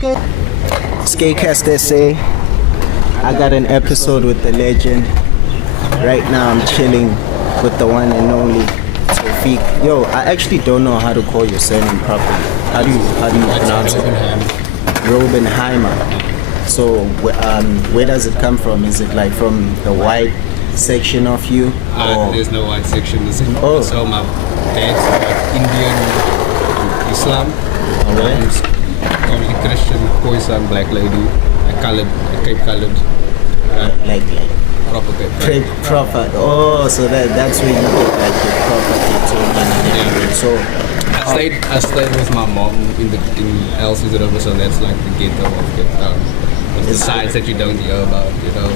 Skatecast SA. I got an episode with the legend. Right now I'm chilling with the one and only Toufeeq. Yo, I actually don't know how to call your surname properly. How do you pronounce it? Raubenheimer. So where does it come from? Is it like from the white section of you? There's no white section. So my dad's like Indian Islam. Only Christian, Khoisan, black lady, Cape colored. Like proper Cape. Proper. Oh, so that's where you get like the proper Cape. So I stayed with my mom in Elsie's River, so that's like the ghetto of Capetown. It's the sides that you don't hear about, you know.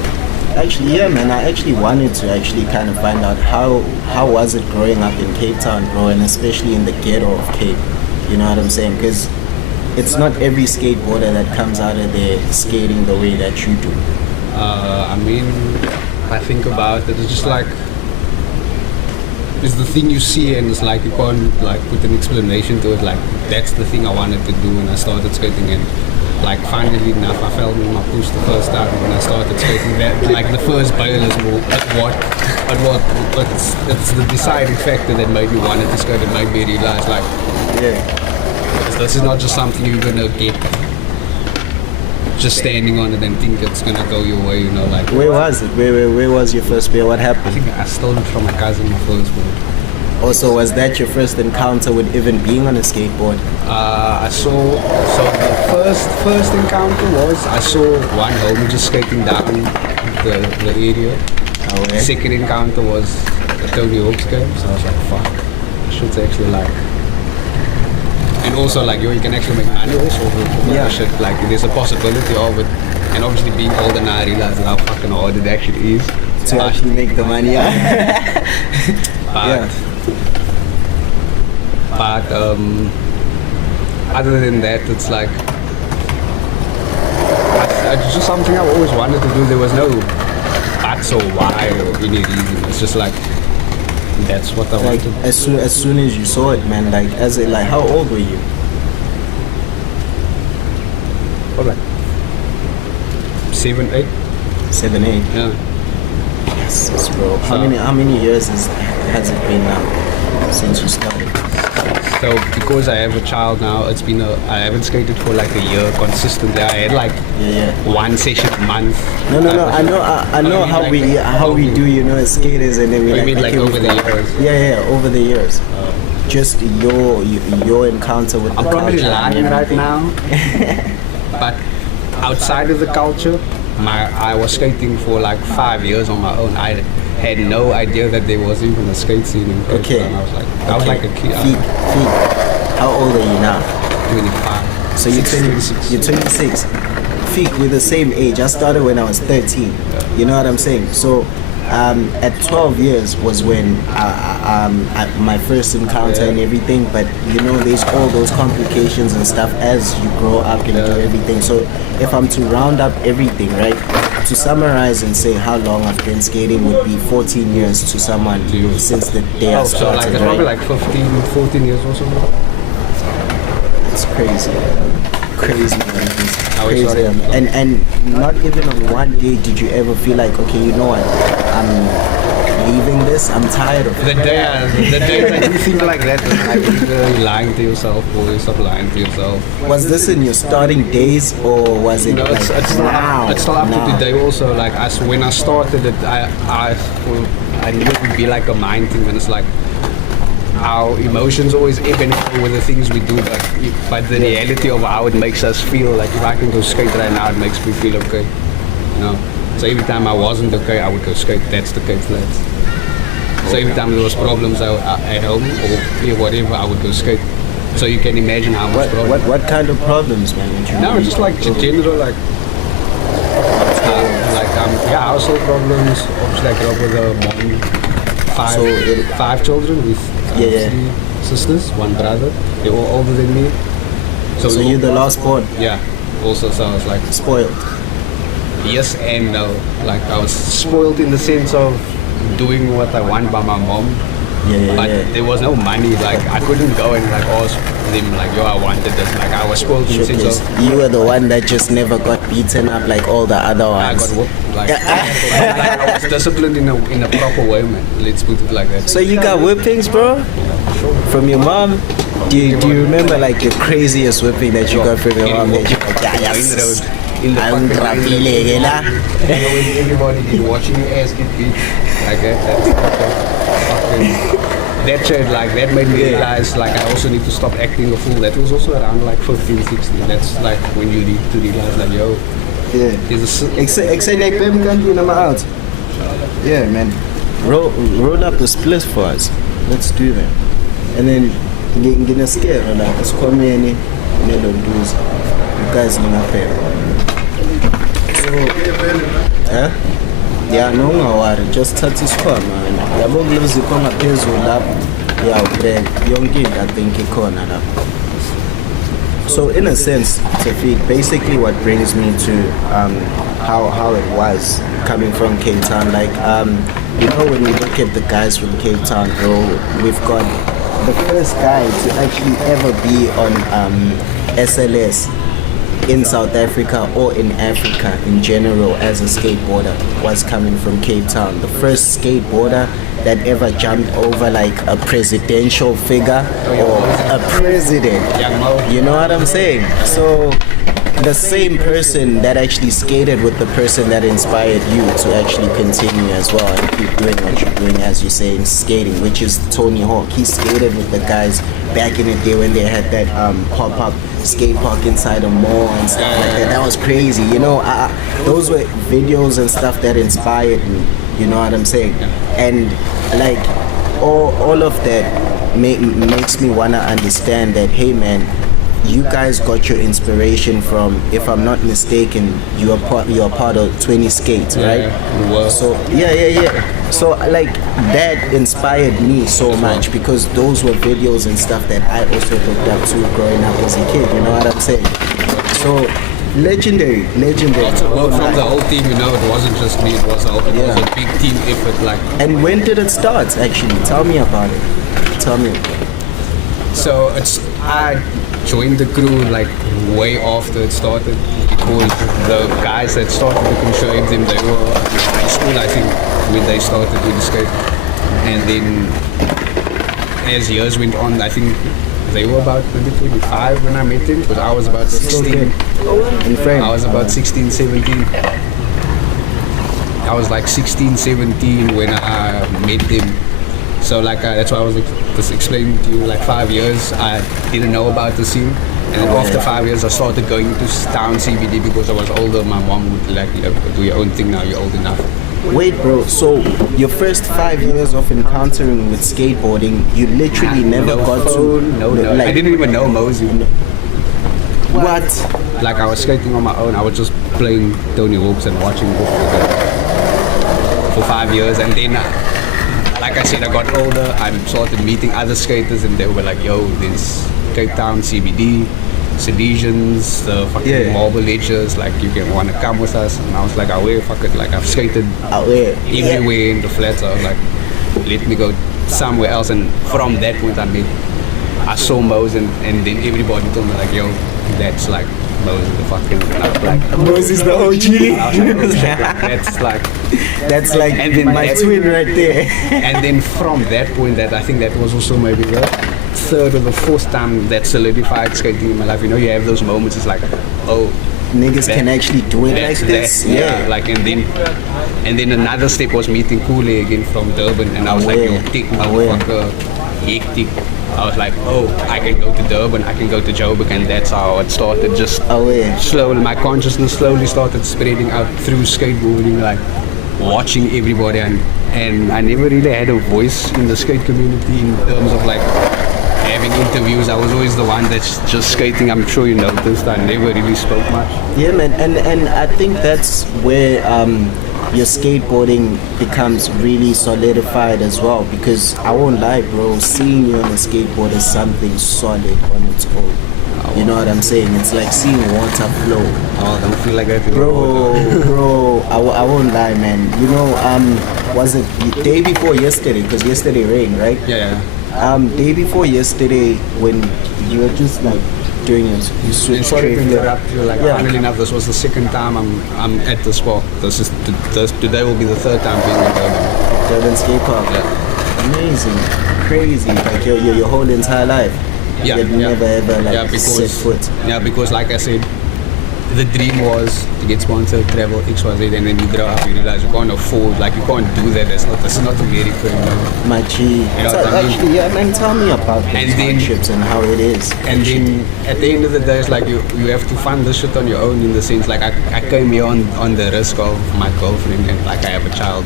Actually, yeah, man. I actually wanted to actually kind of find out how was it growing up in Cape Town, bro, and especially in the ghetto of Cape. You know what I'm saying? Because it's not every skateboarder that comes out of there skating the way that you do. I mean, I think about it, it's just like, it's the thing you see and it's like you can't like put an explanation to it, like that's the thing I wanted to do when I started skating. And like finally enough I fell in my push the first time when I started skating. That like the first bail is more but it's the deciding factor that made me want to skate and made me realize like, yeah, this is not just something you're gonna get just standing on it and think it's gonna go your way, you know. Like where was it? Where was your first beer? What happened? I think I stole it from my cousin, my first board. Also, was that your first encounter with even being on a skateboard? The first encounter was I saw one homie just skating down the area. Oh, yeah. Second encounter was the Tony Hawk's game, so I was like, fuck, I should actually like. And also like, you can actually make money also with yeah. Shit. Like there's a possibility of it. And obviously being older now, I realize how fucking hard it actually is. To actually make the money out. But other than that, it's like, it's just something I've always wanted to do. There was no buts or why or any reason. It's just like, that's what I like wanted. as soon as you saw it, man, like how old were you? What, like 7, 8? 7, 8. Yeah. Yes, bro. How many years has it been now since you started? So because I have a child now, I haven't skated for like a year consistently. I had like one session a month. No. I know how we do, you know, as skaters, and then we like over the years. Yeah, over the years. Just your encounter with the culture. I'm probably lying right now. But outside of the culture, I was skating for like 5 years on my own. I had no idea that there was even a skate scene in Capetown. Okay. I was like a kid. Feek, how old are you now? 25. So you're 26. Feek, we're the same age. I started when I was 13. Yeah. You know what I'm saying? So at 12 years was when my first encounter and everything, but you know there's all those complications and stuff as you grow up and do everything. So if I'm to round up everything, right, to summarize and say how long I've been skating would be 14 years to someone since the day I started. So like, it's probably like 15, 14 years or so. It's crazy. Crazy, man. Crazy. And not even on one day did you ever feel like, okay, you know what, I'm leaving this, I'm tired of it. The day that you think like that, you're lying to yourself or you stop lying to yourself. Was this in your starting days or was it it's still up to today also. Like when I started it, I knew it would be like a mind thing, and it's like, our emotions always ebb and flow with the things we do, but the reality of how it makes us feel, like if I can go skate right now, it makes me feel okay, you know. So every time I wasn't okay, I would go skate. That's the Cape Flats. So every time there was problems at home or whatever, I would go skate. So you can imagine how much problems. What kind of problems, man? No, just like general, like household problems. Obviously, I grew up with a mom, five children with 3 sisters, 1 brother. They're all older than me. So you're the last born? Yeah. Also, so I was like spoiled. Yes and no. Like I was spoiled in the sense of doing what I want by my mom, But there was no money. Like I couldn't go and like ask them like, yo, I wanted this. Like I was spoiled in the sense of you were the one that just never got beaten up like all the other I ones. got whooped. Like, I was disciplined in a proper way, man. Let's put it like that. So you got whippings, bro? From your mom? Do you remember like the craziest whipping that you got from your mom? That you like, in the fucking when everybody is watching your ass get beat like that. That shit, like that made me realize like I also need to stop acting a fool. That was also around like 15, 16. That's like when you need to realize like, yo, except like baby can't do them out. Yeah, man. Roll up the split for us. Let's do that. And then get a scare on that. It's coming in. They don't do it. You guys don't pay. So, yeah, no worry. Just touch his car, man. The bog lives the corner pays with lap. Yeah, break. Young kid, I think he corner up. So in a sense, Toufeeq, basically what brings me to how it was coming from Cape Town. Like you know, when we look at the guys from Cape Town, bro, we've got the first guy to actually ever be on SLS in South Africa or in Africa in general as a skateboarder was coming from Cape Town. The first skateboarder that ever jumped over like a presidential figure or a president. You know what I'm saying? So the same person that actually skated with the person that inspired you to actually continue as well and keep doing what you're doing, as you're saying, skating, which is Tony Hawk. He skated with the guys back in the day when they had that pop-up skate park inside a mall and stuff like that. That was crazy, you know. Those were videos and stuff that inspired me, you know what I'm saying? And like all of that makes me wanna understand that, hey man, you guys got your inspiration from, if I'm not mistaken, you're part of 20 Skates, right? Yeah. So yeah. So like that inspired me so much because those were videos and stuff that I also looked up to growing up as a kid. You know what I'm saying? So legendary. Well, from the whole team, you know, it wasn't just me. It was a big team effort. Like. And when did it start? Actually, tell me about it. So I joined the crew like way after it started because the guys that started the crew showed them they were in high school, I think, when they started with the skate. And then as years went on, I think they were about maybe 25 when I met them, but I was about 16. I was about 16, 17. I was like 16, 17 when I met them. So like that's why I was just explaining to you, like 5 years I didn't know about the scene, and then after 5 years I started going to town CBD because I was older. My mom would like, you know, do your own thing now, you're old enough. Wait bro, so your first 5 years of encountering with skateboarding, you literally never got phone, to... No, like, I didn't even know Mosey. What? Like I was skating on my own, I was just playing Tony Hawks and watching for 5 years, and then like I said, I got older, I started meeting other skaters and they were like, yo, there's Capetown, CBD, Salesians, the fucking Marble Ledgers, like you can want to come with us. And I was like, oh, fuck it, like I've skated everywhere in the flats. I was like, let me go somewhere else. And from that point I saw Mose and then everybody told me like, yo, that's like Mose the fucking, like Mose is the OG. That's like and then my twin right there. And then from that point, that I think that was also maybe the third or the fourth time that solidified skating in my life. You know, you have those moments. It's like, oh, niggas can actually do it like this. Yeah. Like and then another step was meeting Kool again from Durban, and I was like, yo, thick motherfucker, hectic. I was like, oh, I can go to Durban, I can go to Joburg, and that's how it started. Just slowly, my consciousness slowly started spreading out through skateboarding, like watching everybody, and I never really had a voice in the skate community in terms of like having interviews. I was always the one that's just skating. I'm sure you noticed I never really spoke much. Yeah, man, and I think that's where your skateboarding becomes really solidified as well, because I won't lie, bro, seeing you on a skateboard is something solid on its own. You know what I'm saying? It's like seeing water flow. Oh, don't feel like that. Bro, I won't lie, man. You know, was it the day before yesterday? Because yesterday rained, right? Yeah. Day before yesterday, when you were just like doing it, you switched Sorry to straight. interrupt you. Like, funnily enough, this was the second time I'm at the spot. Today will be the third time being in Durban. Durban skate park. Yeah. Amazing, crazy. Like your whole entire life. Yeah, You'd never ever like set foot. Yeah, because like I said, the dream was to get sponsored, travel XYZ, and then you grow up, you realize you can't afford, like you can't do that. This is not America, you know. My G. You know what I mean? Actually, yeah, man, tell me about those hardships and how it is. And then at the end of the day, it's like you have to fund this shit on your own, in the sense like I came here on the risk of my girlfriend, and like I have a child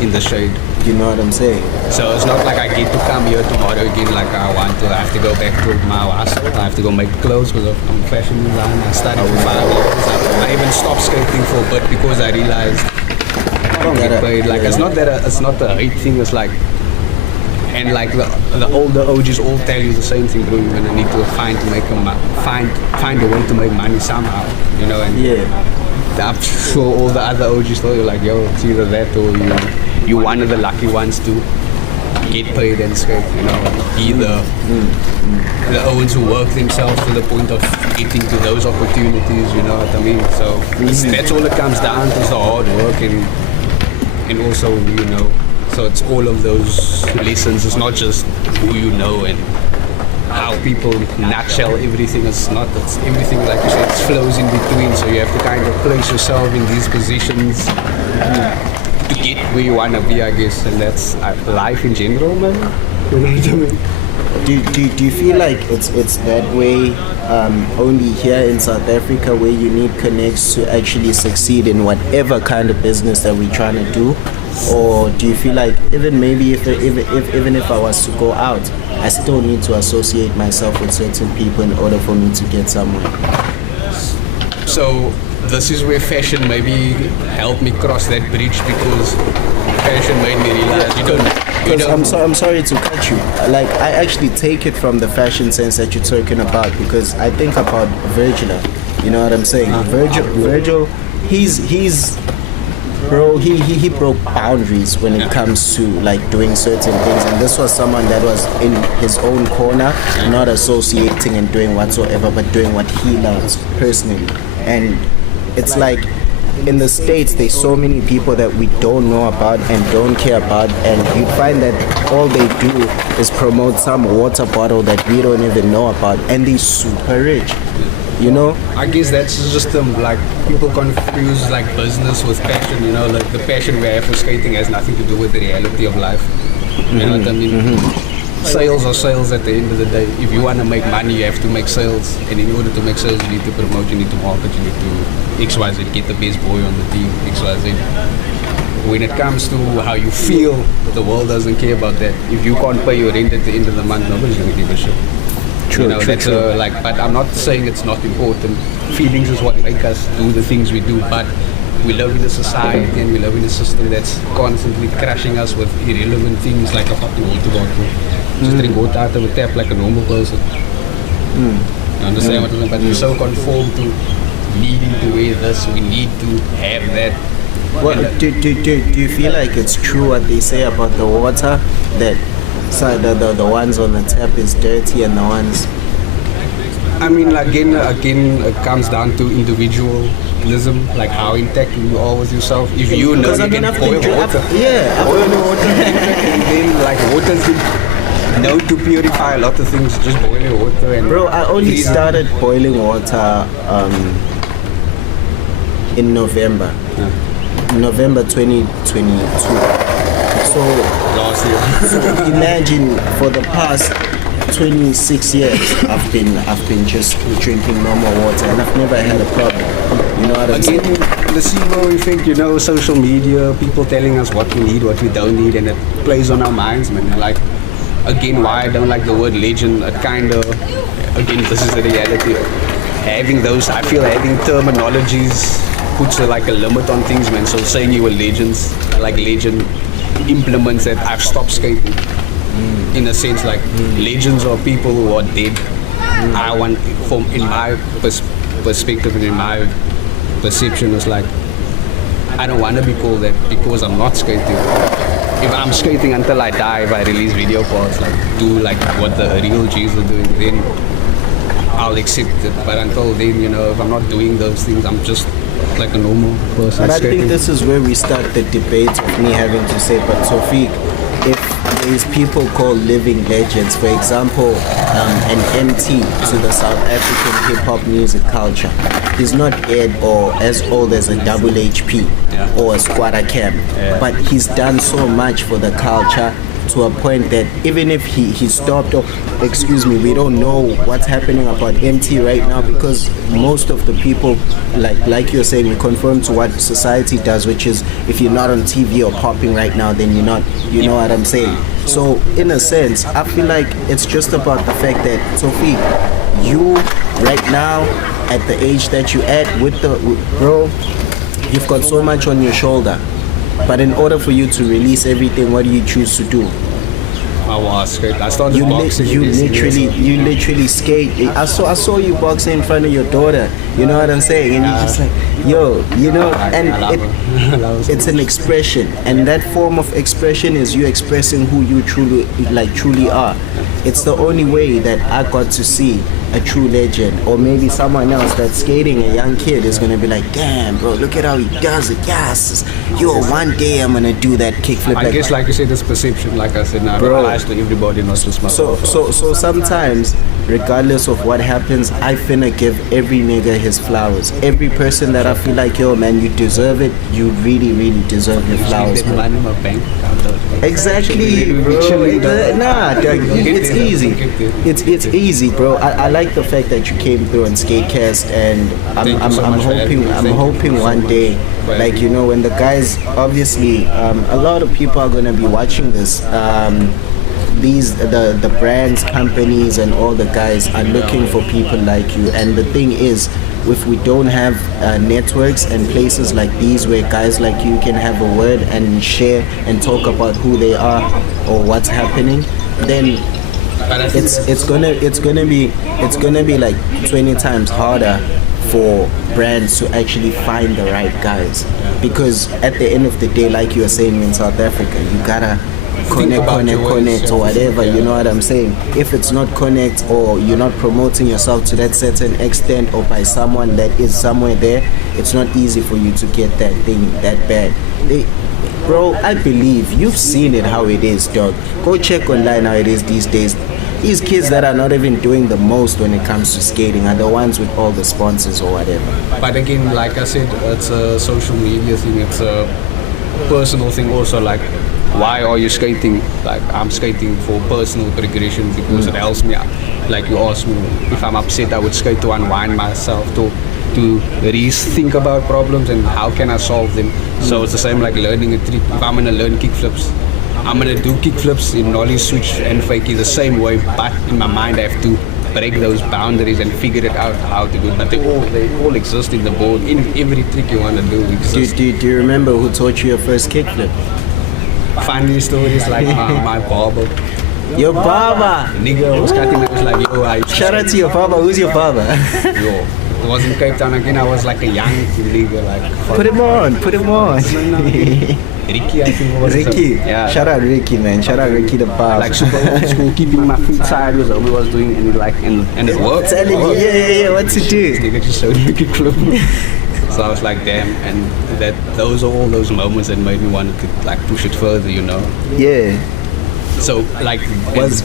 in the shade. You know what I'm saying? So it's not like I get to come here tomorrow again like I have to go back to my hustle. I have to go make clothes because I'm a fashion designer. I studied for 5 years. I even stopped skating for a bit because I realized I don't get paid. Like it's not a hate thing. It's like, and like the older OGs all tell you the same thing, bro. You're gonna need to find a way to make money somehow, you know. And I'm sure all the other OGs tell you like, yo, it's either that or you're one of the lucky ones to get paid and skate, you know. Be the ones who work themselves to the point of getting to those opportunities, you know what I mean? So that's all it comes down to, is the hard work and also, you know, so it's all of those lessons. It's not just who you know and how people nutshell everything. It's everything, like you said, it flows in between, so you have to kind of place yourself in these positions to get where you want to be, I guess. And that's life in general, man. You know what I mean? Do you feel like it's that way only here in South Africa, where you need connects to actually succeed in whatever kind of business that we're trying to do? Or do you feel like even if I was to go out, I still need to associate myself with certain people in order for me to get somewhere? So this is where fashion maybe helped me cross that bridge, because fashion made me realize I'm sorry to cut you. Like, I actually take it from the fashion sense that you're talking about, because I think about Virgil. You know what I'm saying? Virgil, he's bro, he broke boundaries when it comes to like doing certain things, and this was someone that was in his own corner, not associating and doing whatsoever, but doing what he loves personally. And it's like, in the States, there's so many people that we don't know about and don't care about, and you find that all they do is promote some water bottle that we don't even know about, and they're super rich, you know? I guess that's just like people confuse like business with passion, you know, like the passion we have for skating has nothing to do with the reality of life. You know what I mean? Sales are sales at the end of the day. If you want to make money, you have to make sales, and in order to make sales, you need to promote, you need to market, you need to XYZ, get the best boy on the team, XYZ. When it comes to how you feel, the world doesn't care about that. If you can't pay your rent at the end of the month, nobody's going to give a shit. True, you know, true, that's true. but I'm not saying it's not important. Feelings is what make us do the things we do, but we live in a society and we live in a system that's constantly crushing us with irrelevant things like a fucking water bottle. Just drink water out of a tap like a normal person. You understand what I'm saying? But we're so conformed to needing to wear this, we need to have that. Well, do you feel like it's true what they say about the water, that the ones on the tap is dirty and the ones... I mean, again, it comes down to individualism, like how intact you are with yourself. If you know you can boil water, boil the water, and then like water's known to purify a lot of things. Just boil your water. And bro, I only started boiling water in November. November 2022. So last year. So imagine for the past 26 years I've been just drinking normal water, and I've never had a problem. You know what I'm saying? The SIBO effect, you know, social media, people telling us what we need, what we don't need, and it plays on our minds, man. Like, again, why I don't like the word legend, it kind of, again, this is the reality. I feel having terminologies puts like a limit on things, man. So saying you were legends, like legend implements that I've stopped skating. In a sense, like legends are people who are dead. I want, from in my perspective and in my perception, is like I don't want to be called that because I'm not skating. If I'm skating until I die, if I release video parts, like do like what the real G's are doing, then I'll accept it. But until then, if I'm not doing those things, I'm just like a normal person. But I think this is where we start the debate of me having to say, but Toufeeq, if there's people called living legends, for example, an MT to the South African hip-hop music culture, he's not dead or as old as a Double HP or a Squatter Cam, but he's done so much for the culture to a point that even if he stopped, or we don't know what's happening about MT right now, because most of the people, like you're saying, we conform to what society does, which is if you're not on TV or popping right now, then you're not, you know what I'm saying? So in a sense, I feel like it's just about the fact that, Toufeeq, you right now at the age that you're at bro, you've got so much on your shoulder. But in order for you to release everything, what do you choose to do? I was skate. I started boxing. You literally skate. I saw you boxing in front of your daughter. You know what I'm saying? And you're just like, it's an expression, and that form of expression is you expressing who you truly are. It's the only way that I got to see a true legend, or maybe someone else that's skating, a young kid, is gonna be like, damn, bro, look at how he does it. Yes, one day I'm gonna do that kickflip. I guess, like you said, it's perception. Like I said, now I realize that everybody knows this. So sometimes, regardless of what happens, I finna give every nigga his flowers. Every person that I feel like, yo, man, you deserve it. You really, really deserve your flowers. Exactly, bro. Nah, it's easy. It's easy, bro. I like the fact that you came through on Skatecast, and I'm hoping one day, like, when the guys, obviously, a lot of people are gonna be watching this. The brands, companies, and all the guys are looking for people like you. And the thing is, if we don't have networks and places like these where guys like you can have a word and share and talk about who they are or what's happening, then it's gonna be like 20 times harder for brands to actually find the right guys, because at the end of the day, like you were saying, in South Africa, you gotta connect or whatever, you know what I'm saying? If it's not connect, or you're not promoting yourself to that certain extent, or by someone that is somewhere there, it's not easy for you to get that thing that bad. Bro, I believe you've seen it how it is, dog. Go check online how it is these days. These kids that are not even doing the most when it comes to skating are the ones with all the sponsors or whatever. But again, like I said, it's a social media thing, it's a personal thing also. Like, why are you skating? Like, I'm skating for personal progression, because it helps me. Like you asked me, if I'm upset, I would skate to unwind myself, to rethink about problems and how can I solve them. So it's the same like learning a trick. If I'm gonna learn kickflips, I'm gonna do kickflips in nollie switch and fakie the same way, but in my mind I have to break those boundaries and figure it out how to do it. But they all exist in the board. In every trick you want to do exists. Do you remember who taught you your first kickflip? Funny stories like my barber. Your barber? Nigga was cutting, I was like, yo, shout out to your barber. Who's your barber? Yo, it was in Capetown again. I was like a young nigga, like. Put him on. Ricky, I think was Ricky. Yeah. Shout out Ricky, man. Shout out Ricky the barber. Like super old school, keeping my feet sideways. We was doing, and it worked. Telling you, yeah, what to do? This nigga just showed me a kickflip. So I was like, damn, and those are all those moments that made me want to like push it further, Yeah. So like, was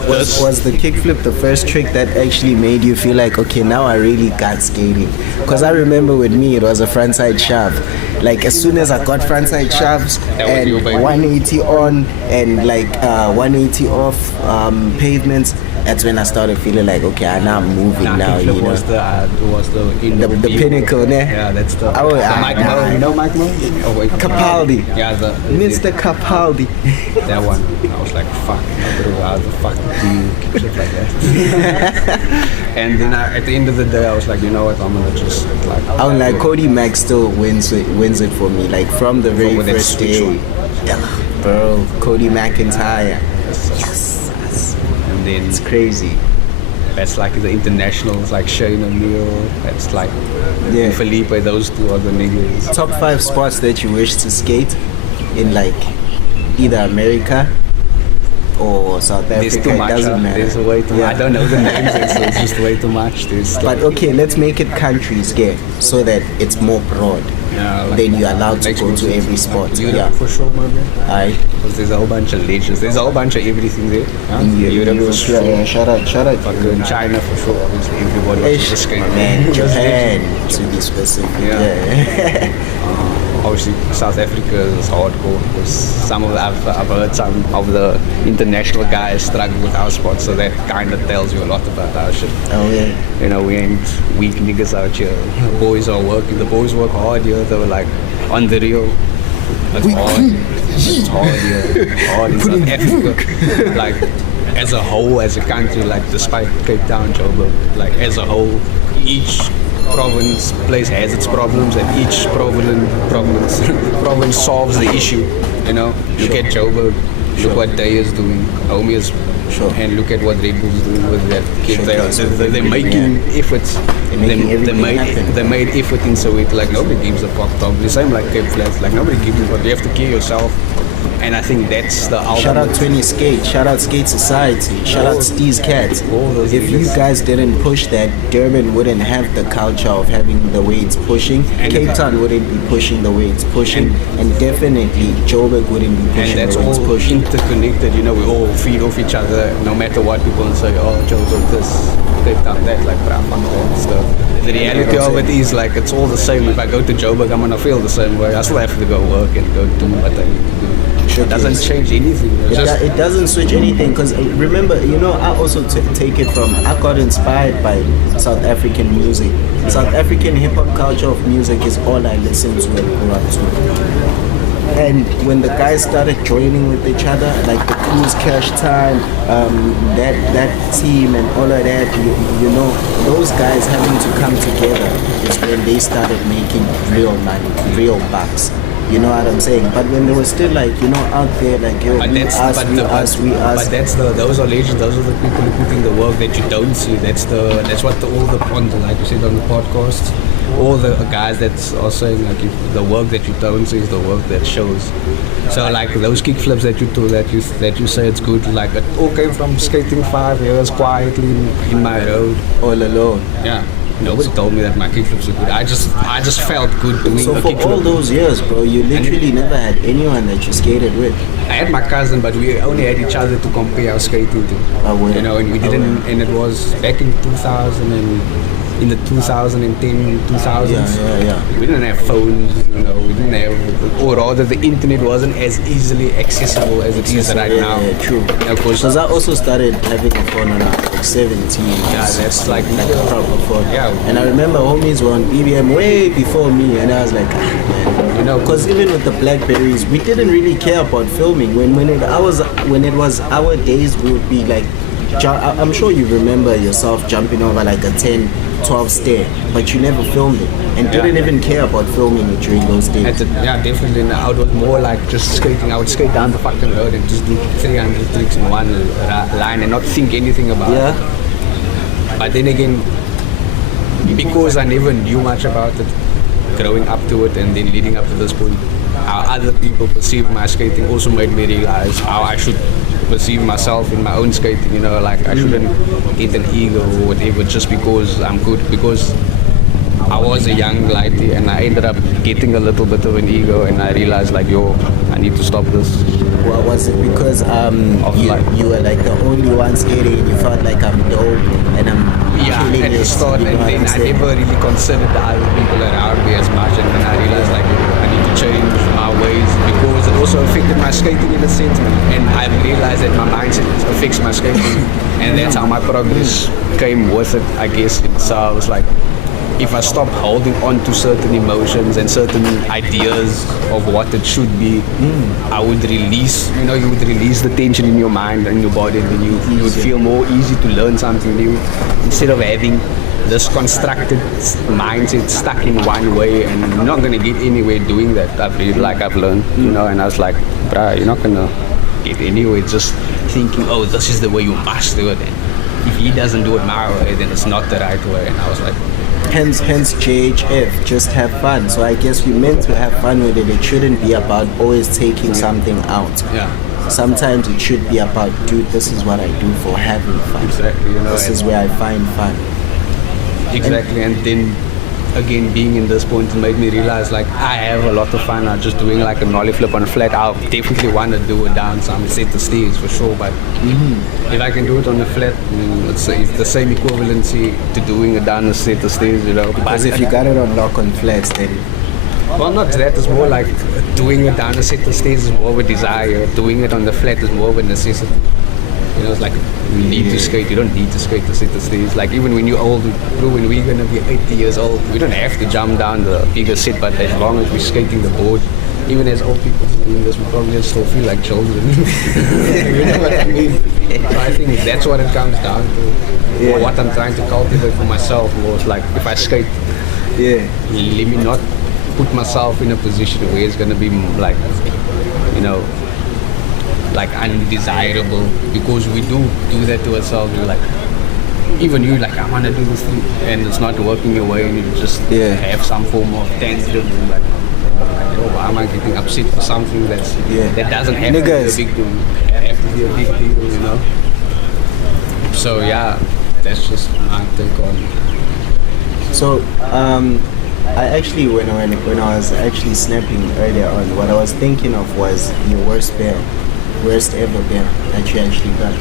the kickflip the first trick that actually made you feel like, okay, now I really got skating? Because I remember with me, it was a frontside shove. Like, as soon as I got frontside shoves and 180 on and like 180 off pavements, that's when I started feeling like, okay, now I'm moving now. Was the pinnacle, ne? Yeah, that's the. Mike Mo. You know Mike Mo? Oh wait, Capaldi. Yeah, Mr. Capaldi. That one. I was like, fuck, how the fuck do you kickflip like that? And then at the end of the day, I was like, you know what? I'm gonna just like. I'm like, Cody Mack still wins it for me. Like, from the very first day. Yeah, bro, Cody McIntyre. Yes. And then it's crazy. That's like the internationals, like Shane O'Neill. That's like Felipe. Those two are the niggas. Top 5 spots that you wish to skate in, like either America or South Africa. There's too much. It doesn't matter. There's way too much. I don't know the names. It's just way too much. But okay, let's make it countries, so that it's more broad. Like, then you're allowed to go to every spot. Europe for sure, my bro. Aye. Because there's a whole bunch of legends. There's a whole bunch of everything there. Europe for sure. Yeah, shout out. Fucking China for sure. Obviously, everybody wants to skate. Man, Japan to be specific. Yeah. Obviously, South Africa is hardcore because I've heard some of the international guys struggle with our spots, so that kind of tells you a lot about our shit. Oh yeah. You know, we ain't weak niggas out here. The boys are working. The boys work hard here. They were like on the real. It's hard. It's hard here. Hard in South Africa. Like as a whole, as a country, like despite Capetown, Joburg, like as a whole, each place has its problems, and each province solves the issue. You know, look at Joburg, look what Day is doing, Homie is, and look at what Red Bull's doing with that kid. They're making efforts. They made effort into it. Like nobody gives a fuck. Probably same like Cape Flats. Like nobody gives a fuck. You have to care yourself. And I think that's the ultimate. Shout out 20 Skate, shout out Skate Society, shout out Steve's Cats. If you guys didn't push that, Durban wouldn't have the culture of having the way it's pushing. Cape Town wouldn't be pushing the way it's pushing, and definitely Joburg wouldn't be pushing the way it's pushing. And that's all interconnected, you know, we all feed off each other, no matter what people say, oh, Joburg this, Cape Town that, like, but fuck that stuff. The reality of it is, like, it's all the same. If I go to Joburg, I'm gonna feel the same way. I still have to go work and go do what I need to do. It doesn't change anything. It doesn't switch anything, because remember, you know, I also take it from, I got inspired by South African music. South African hip-hop culture of music is all I listen to and grew up to. And when the guys started joining with each other, like the Cruise Cash Time, that team and all of that, you know, those guys having to come together is when they started making real money, real bucks. You know what I'm saying? But when they were still like, you know, out there like, yo, we us. But those are legends. Those are the people who put in the work that you don't see. That's what like you said on the podcast, all the guys that are saying, like, if the work that you don't see is the work that shows. So like those kick flips that you do, that you say it's good, like it all came from skating 5 years quietly in my road all alone. Yeah. Nobody told me that my kickflips were good. I just felt good doing so a kickflip. So for all those years, bro, you literally never had anyone that you skated with? I had my cousin, but we only had each other to compare our skating to. You know, and we didn't, and it was back in 2000 and in the 2010, 2000s. Yeah. We didn't have phones, you know, we didn't have, or rather the internet wasn't as easily accessible as it is right now. Yeah, true. Because I also started having a phone when I was like 17. Yeah, that's like a proper phone. Yeah. And I remember homies were on BBM way before me, and I was like, man. You know, because even with the Blackberries, we didn't really care about filming. When it was our days, we would be like, I'm sure you remember yourself jumping over like a 10, 12 stair, but you never filmed it and didn't even care about filming it during those days. Definitely. Now it was more like just skating. I would skate down the fucking road and just do 300 tricks in one line and not think anything about it. But then again, because I never knew much about it, growing up to it and then leading up to this point, how other people perceive my skating also made me realize how I should perceive myself in my own skating. You know, like I shouldn't get an ego or whatever just because I'm good, because I was a young lighty and I ended up getting a little bit of an ego, and I realized like, yo, I need to stop this. Well, was it because you were like the only one skating and you felt like I'm dope and I'm at the start, and then I never really considered the other people around me as much, and then I realized like I need to change my ways because it also affected my skating in a sense, and I realized that my mindset affects my skating, and that's how my progress came with it, I guess. So I was like, if I stop holding on to certain emotions and certain ideas of what it should be, I would release, you would release the tension in your mind and your body, and then you would feel more easy to learn something new instead of having this constructed mindset stuck in one way, and you're not going to get anywhere doing that. I've learned, and I was like, bruh, you're not going to get anywhere just thinking, oh, this is the way you must do it. if he doesn't do it my way, then it's not the right way. And I was like, Hence JHF, just have fun. So I guess we're meant to have fun with it. It shouldn't be about always taking something out. yeah. Sometimes it should be about, dude, this is what I do for having fun. Exactly, you know, This is where I find fun. Exactly, and then again being in this point it made me realize like I have a lot of fun now just doing like a nollie flip on a flat. I definitely want to do it down some set the stage for sure, but if I can do it on the flat, let's say it's the same equivalency to doing it down the set the stage, you know. Because if you got it on lock on flats, then well, not that, it's more like doing it down the set the stage is more of a desire. Doing it on the flat is more of a necessity. You know, it's like you need to skate. You don't need to skate to set the stage. Like even when you're old, bro, when we're gonna be 80 years old, we don't have to jump down the bigger set. But as long as we're skating the board, even as old people doing this, we probably still feel like children. You know what I mean? So I think that's what it comes down to. Or what I'm trying to cultivate for myself was like, if I skate, let me not put myself in a position where it's gonna be like, you know, like undesirable, because we do that to ourselves. We're like, even you, like, I want to do this thing and it's not working your way, and you just have some form of tantrum and like, oh, why am I getting upset for something that doesn't have to be a big deal? Have to be a big deal, you know. So yeah, that's just my take on it. So I actually when I was actually snapping earlier on, what I was thinking of was your worst ever bail that you actually got.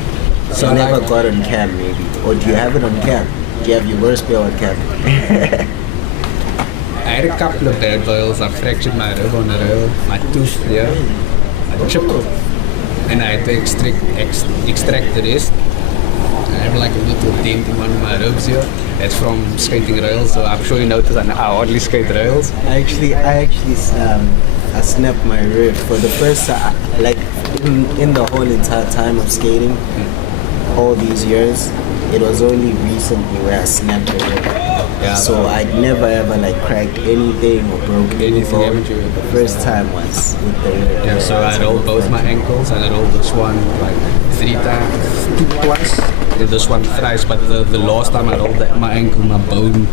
So you never got on cam, maybe, or do you have it on cam? Do you have your worst bail on cam? I had a couple of bad bails. I fractured my rib on the rail, my tooth there, I chipped, and I had to extract the rest. I have like a little dent in one of my ribs here. That's from skating rails, so I'm sure you noticed I hardly skate rails. I actually I snapped my rib for the first time, like in the whole entire time of skating, all these years. It was only recently where I snapped a rib. Yeah. So I'd never ever like cracked anything or broken Anything, any bone. haven't you? The first time was with the rib. Yeah, so I rolled both my ankles, and I rolled this one like 3 times, twice. And this one thrice, but the last time I rolled my ankle, my bone,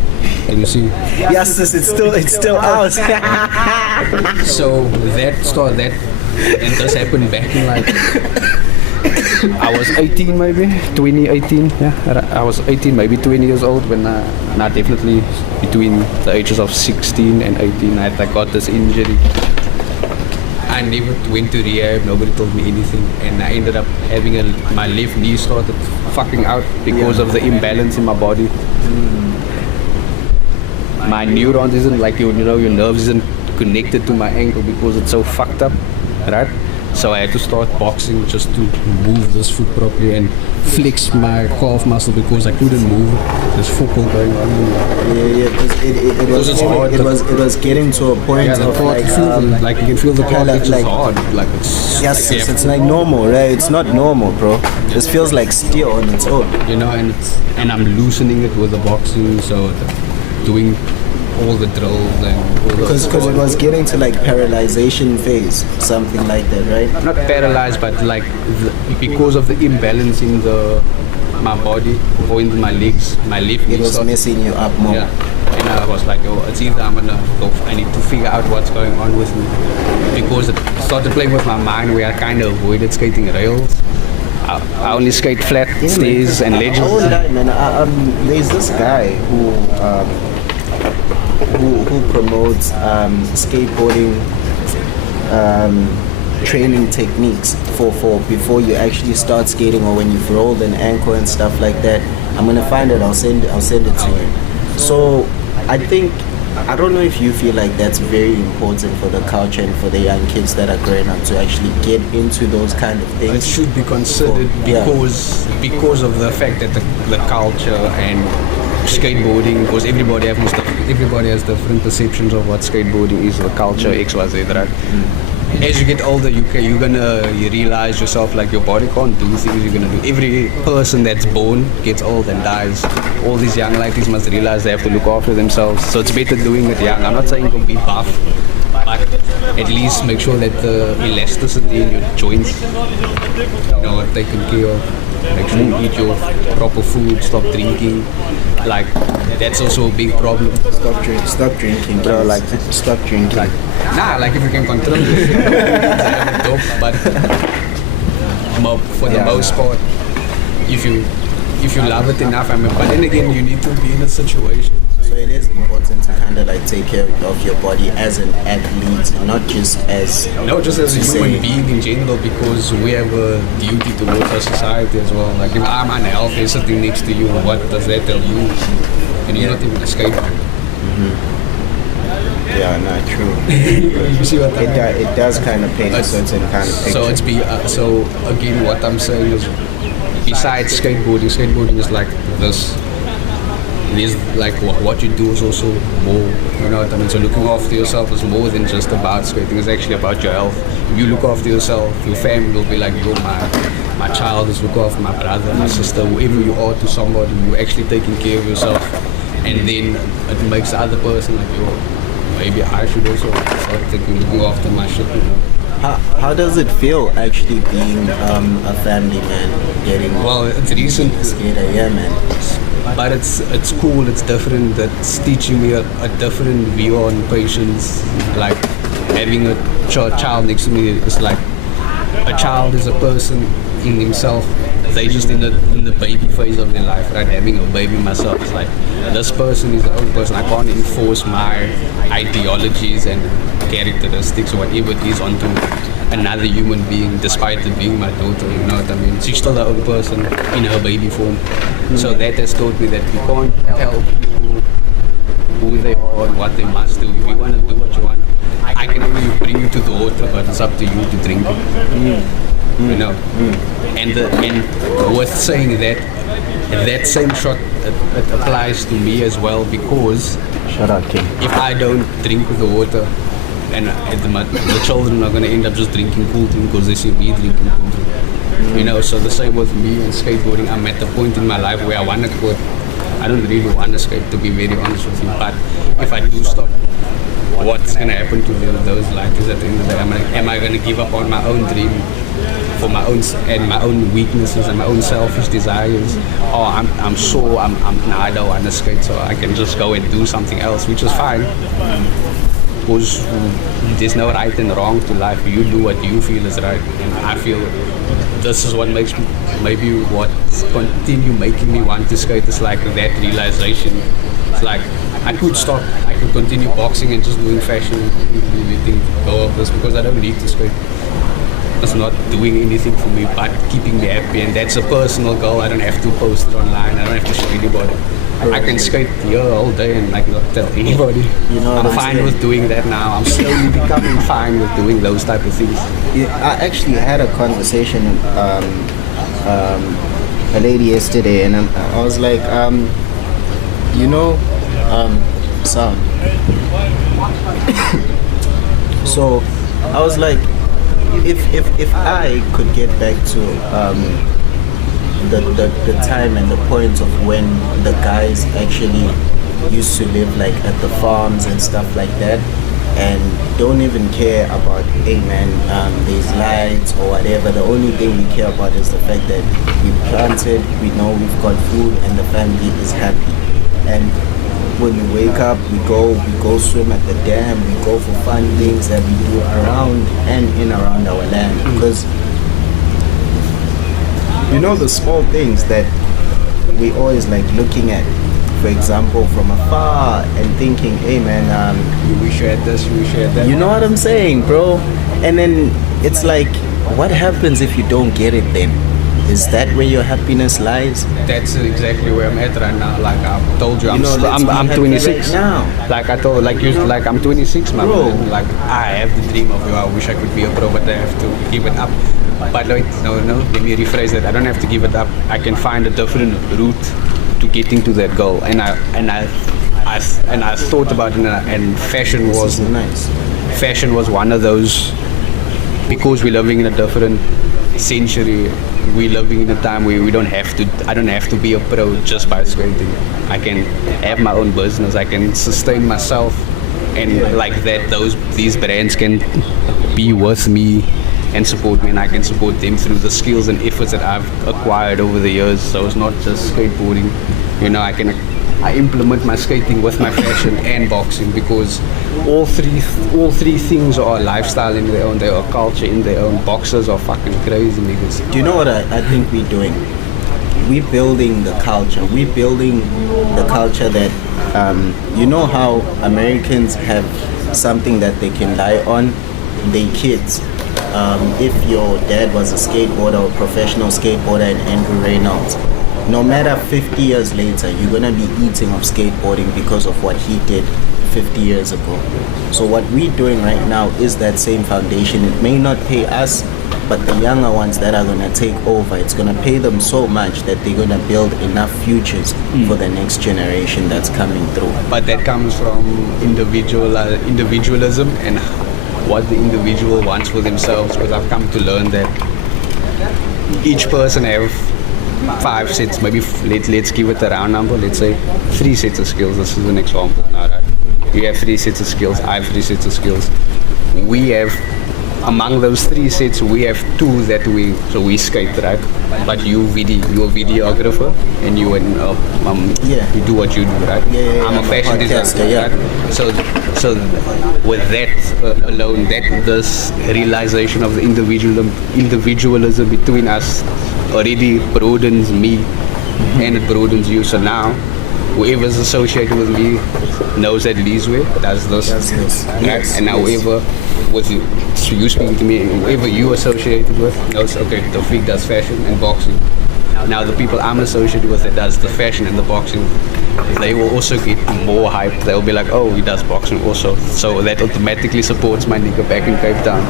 can you see? Yes, it's still out. So that, and this happened back in like, I was 18 maybe, 2018, yeah. I was 18, maybe 20 years old when not definitely between the ages of 16 and 18, I got this injury. I never went to rehab, nobody told me anything, and I ended up having my left knee started fucking out because of the imbalance in my body. My neurons isn't like, you know, your nerves isn't connected to my ankle because it's so fucked up, right? So I had to start boxing just to move this foot properly and flex my calf muscle because I couldn't move. There's football going on. Because it was getting to a point of like you can feel the calf like, is hard. Like it's like normal, right? It's not normal, bro. This feels like steel on its own. You know, and I'm loosening it with the boxing, so doing all the drills and all because it was getting to like paralyzation phase, something like that, right? Not paralyzed, but like because of the imbalance in my body or in my legs, my left knee it was messing you up more. Yeah. And I was like, oh, it's either I need to figure out what's going on with me, because it started playing with my mind where I kind of avoided skating rails. I only skate flat stairs and ledges. I won't lie, man. There's this guy who promotes skateboarding training techniques for before you actually start skating, or when you've rolled an ankle and stuff like that. I'm gonna find it. I'll send it to you. So I don't know if you feel like that's very important for the culture and for the young kids that are growing up to actually get into those kind of things. It should be considered because of the fact that the culture and skateboarding, because everybody has different perceptions of what skateboarding is, the culture, XYZ, right? As you get older, you realize yourself like your body can't do things you're gonna do. Every person that's born gets old and dies. All these young ladies must realize they have to look after themselves. So it's better doing it young. I'm not saying don't be buff, but but at least make sure that the elasticity in your joints, are taken care of. Make sure you eat your proper food, stop drinking. Like, that's also a big problem. Stop drinking, bro. Like, stop drinking. Like, like if you can control this, dope, but for the most part, if you love it enough, but then again, you need to be in a situation. So it is important to kind of like take care of your body as an athlete, not just as a human being in general, because we have a duty towards our society as well. Like, if I'm unhealthy sitting next to you, what does that tell you? And you're not even escaping. Mm-hmm. Yeah, not true. You see what it does kind of paint a certain kind of picture. So again, what I'm saying is, besides skateboarding is like this. It is like what you do is also more, you know what I mean? So looking after yourself is more than just about skating. It's actually about your health. If you look after yourself, your family will be like, my child is looking after my brother, my sister, whoever you are to somebody. You're actually taking care of yourself, and then it makes the other person like, maybe I should also start looking after my shit, you know. How does it feel actually being a family man, getting it's recent skater? Yeah, man. But it's cool, it's different. It's teaching me a different view on patience. Like, having a child next to me is like, a child is a person in himself. They just in the baby phase of their life, right? Having a baby myself, it's like, this person is the own person. I can't enforce my ideologies and characteristics or whatever it is onto another human being, despite it being my daughter, you know what I mean? She's still the own person in her baby form. So that has taught me that you can't tell people who they are and what they must do. If you want to do what you want, I can only bring you to the water, but it's up to you to drink it. You know? And worth saying that same shot, it applies to me as well, because shut up, King. If I don't drink the water, and the children are going to end up just drinking cool drink because they see me drinking cool drink. You know, so the same with me and skateboarding. I'm at the point in my life where I want to quit. I don't really want to skate, to be very honest with you, but if I do stop, what's going to happen to those lives at the end of the day? Am I going to give up on my own dream for my own and my own weaknesses and my own selfish desires? Or I don't want to skate, so I can just go and do something else, which is fine. Because there's no right and wrong to life. You do what you feel is right, and I feel this is what makes me, maybe what continue making me want to skate is like that realization. It's like, I could stop, I could continue boxing and just doing fashion and letting go of this, because I don't need to skate. It's not doing anything for me but keeping me happy, and that's a personal goal. I don't have to post it online, I don't have to show anybody. I can skate here all day and like not tell anybody. You know, I'm fine with doing that now. I'm slowly becoming fine with doing those type of things. Yeah, I actually had a conversation with a lady yesterday, and I was like, sound. So I was like, if I could get back to the time and the point of when the guys actually used to live like at the farms and stuff like that, and don't even care about, hey man, there's lights or whatever. The only thing we care about is the fact that we planted, we know we've got food, and the family is happy. And when we wake up, we go swim at the dam, we go for fun things that we do around and in around our land. Because you know, the small things that we always like looking at, for example, from afar and thinking, hey man, we shared this, we shared that. You know what I'm saying, bro? And then it's like, what happens if you don't get it then? Is that where your happiness lies? That's exactly where I'm at right now. Like I told you, I'm 26 right now. Like I told, like I'm 26, man. Bro. Like I have the dream of, I wish I could be a pro, but I have to give it up. But no, let me rephrase that. I don't have to give it up. I can find a different route to getting to that goal. And I thought about it, and fashion was nice. Fashion was one of those, because we're living in a different century. We're living in a time where I don't have to be a pro just by skating. I can have my own business. I can sustain myself and like that these brands can be with me and support me, and I can support them through the skills and efforts that I've acquired over the years. So it's not just skateboarding, you know. I implement my skating with my fashion and boxing, because all three things are a lifestyle in their own. They are culture in their own. Boxers are fucking crazy niggas. Do you know what I think we're doing? We're building the culture. We're building the culture that, you know how Americans have something that they can lie on? They kids. If your dad was a skateboarder or professional skateboarder and Andrew Reynolds, no matter 50 years later, you're going to be eating of skateboarding because of what he did 50 years ago. So what we're doing right now is that same foundation. It may not pay us, but the younger ones that are going to take over, it's going to pay them so much that they're going to build enough futures for the next generation that's coming through. But that comes from individualism and what the individual wants for themselves, because I've come to learn that each person have 5 sets, maybe let's give it a round number, let's say 3 sets of skills. This is an example. Alright, you have 3 sets of skills, I have 3 sets of skills. We have, among those 3 sets, we have 2 that we skate, right? But you're a videographer, and you do what you do, right? I'm a fashion designer, right? So with that alone, this realization of the individualism between us already broadens me, and it broadens you. So now whoever's associated with me knows that Leesway does this. Right? Yes, and now whoever with you speaking to me, whoever you associated with knows, okay, Toufeeq does fashion and boxing. Now the people I'm associated with that does the fashion and the boxing, they will also get more hype. They'll be like, oh, he does boxing also. So that automatically supports my nigga back in Capetown.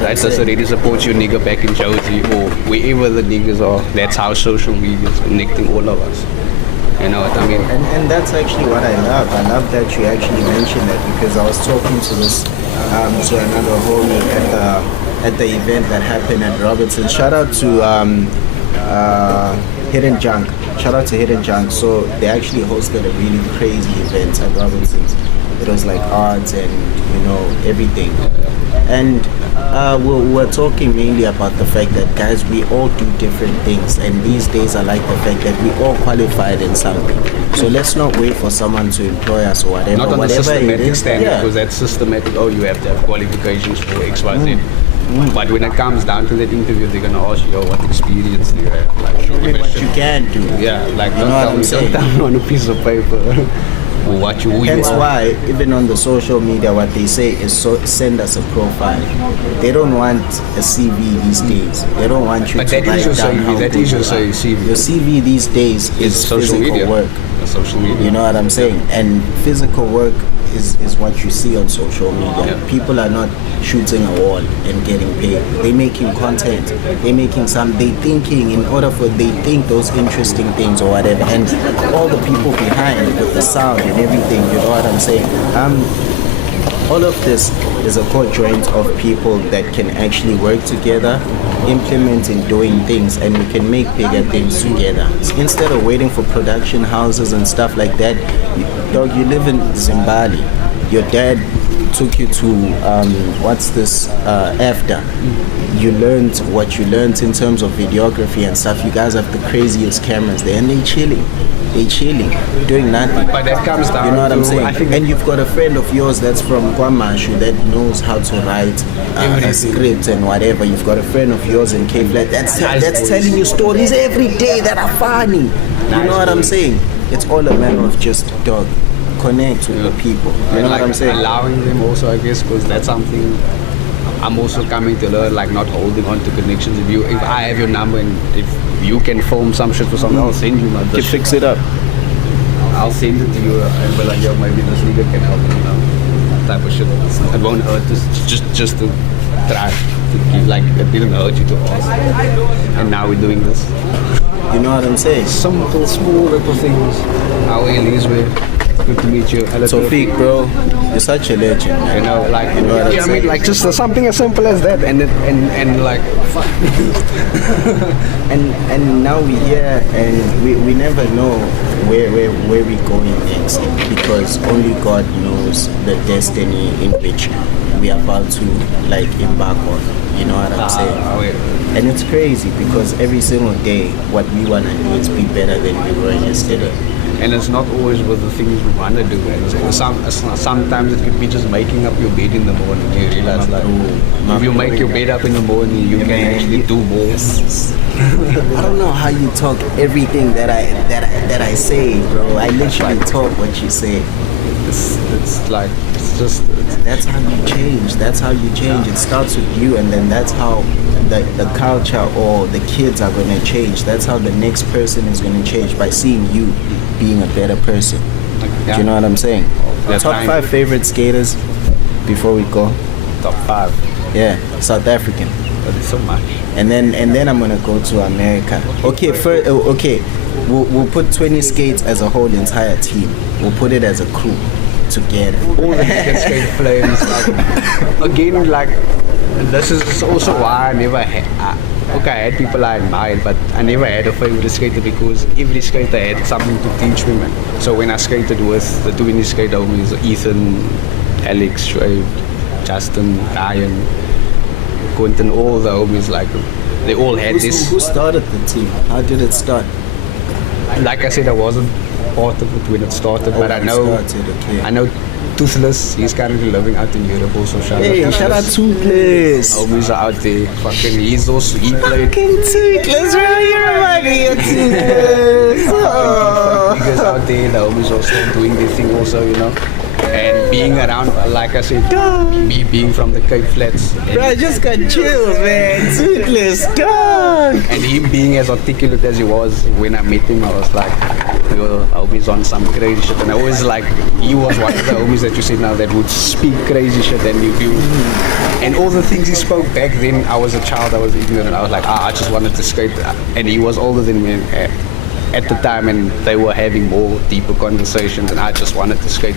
That does already supports your nigga back in Josie or wherever the niggas are. That's how social media is connecting all of us. You know what I mean? And that's actually what I love. I love that you actually mentioned that, because I was talking to this to another homie at the event that happened at Robertson. Shout out to Hidden Junk. Shout out to Hidden Junk. So they actually hosted a really crazy event at Robinson's. It was like arts and everything. And we're talking mainly about the fact that, guys, we all do different things, and these days I like the fact that we all qualified in something. So let's not wait for someone to employ us or whatever. Not on whatever the systematic standard, because that's systematic. Oh, you have to have qualifications for X, Y, Z. But when it comes down to that interview, they're gonna ask you, what experience do you have? Like, show me what you can do. Yeah, like don't tell me on a piece of paper. Hence why, even on the social media, what they say is send us a profile. They don't want a CV these days. They don't want you to write down how good you are. CV. Your CV these days is physical work. Social media. You know what I'm saying? And physical work is what you see on social media. Yeah. People are not shooting a wall and getting paid. They're making content. They're making they think those interesting things or whatever. And all the people behind with the sound and everything, you know what I'm saying? All of this is a conjoint of people that can actually work together, implementing doing things, and we can make bigger things together. Instead of waiting for production houses and stuff like that, you live in Zimbabwe. Your dad took you to after you learned what you learned in terms of videography and stuff. You guys have the craziest cameras there, and they're chilling, doing nothing. But that comes down, you know what I'm saying? And you've got a friend of yours that's from Kwamashu that knows how to write a script and whatever. You've got a friend of yours in Cape Flat that's telling you stories every day that are funny. You know what I'm saying? It's all a matter of just connect with the people. You know what I'm saying? Allowing them also, I guess, because that's something I'm also coming to learn, like not holding on to connections. If I have your number and if you can film some shit for someone, I'll send you my You fix it up. I'll send it to you and be like, yo, maybe this nigga can help me, type of shit. It won't hurt just to try to keep, like, it didn't hurt you to ask. And now we're doing this. You know what I'm saying? Some little small little things. How it is with Good to meet you. Hello, Toufeeq, bro, you're such a legend, man. You know, like, You know what I'm yeah, I mean, saying? like, just something as simple as that, and like, fuck. and now we're here, and we never know where we're going next, because only God knows the destiny in which we are about to like embark on. You know what I'm saying? And it's crazy because every single day, what we want to do is be better than we were yesterday. And it's not always with the things we want to do. And sometimes it could be just making up your bed in the morning. You realize that if you make your bed up in the morning, you can actually do more. I don't know how you talk everything that I say, bro. I literally talk what you say. It's like, it's just... That's how you change. That's how you change. It starts with you, and then that's how the culture or the kids are going to change. That's how the next person is going to change, by seeing you being a better person. Do you know what I'm saying? Top 5 favorite skaters before we go. Top 5. Yeah, South African. But it's so much. And then I'm gonna go to America. Okay, we'll put 20 skates as a whole entire team. We'll put it as a crew together. All the skate flames. Like, again, like, this is also why I never had. I had people I admired, but I never had a favorite skater, because every skater had something to teach me, man. So when I skated with the 20 skate homies, Ethan, Alex, Shrave, Justin, Ryan, Quentin, all the homies, like, they all had this. Who started the team? How did it start? Like I said, I wasn't part of it when it started, but I know Toothless, he's currently living out in Europe also. Shout out Toothless. Homies are out there. Fucking, he played. Fucking Toothless, bro, you're reminding me of Toothless. Niggas out there, the homies are still doing their thing also, you know. And being around, like I said, me being from the Cape Flats. Bro, I just got chills, man. Toothless, dog. And him being as articulate as he was, when I met him, I was like, yo, homies on some crazy shit. And I always like, he was one of the homies that you said now that would speak crazy shit and you do. And all the things he spoke back then, I was a child, I was ignorant. I was like, I just wanted to skate. And he was older than me at the time, and they were having more deeper conversations, and I just wanted to skate.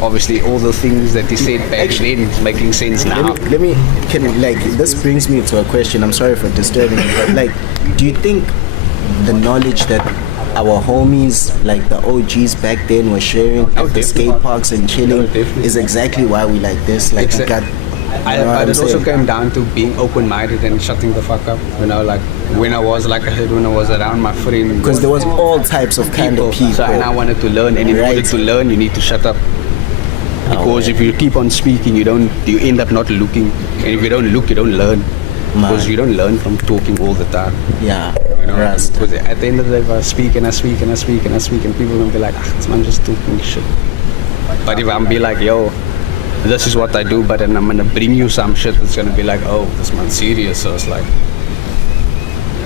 Obviously, all the things that he said back then is making sense now. This brings me to a question. I'm sorry for disturbing you, but like, do you think the knowledge that our homies, like the OGs back then, were sharing at the skate parks and chilling is exactly why we like this? Like, but it also came down to being open-minded and shutting the fuck up. You know, like when I was around my friend, because there was all types of kind of people. So, and I wanted to learn, and in order to learn, you need to shut up. Because if you keep on speaking, you end up not looking, and if you don't look, you don't learn. Because you don't learn from talking all the time. Yeah. You know, because at the end of the day, if I speak and people will be like, this man just talking shit. But if I'm be like, yo, this is what I do, but then I'm gonna bring you some shit that's gonna be like, oh, this man's serious. So it's like,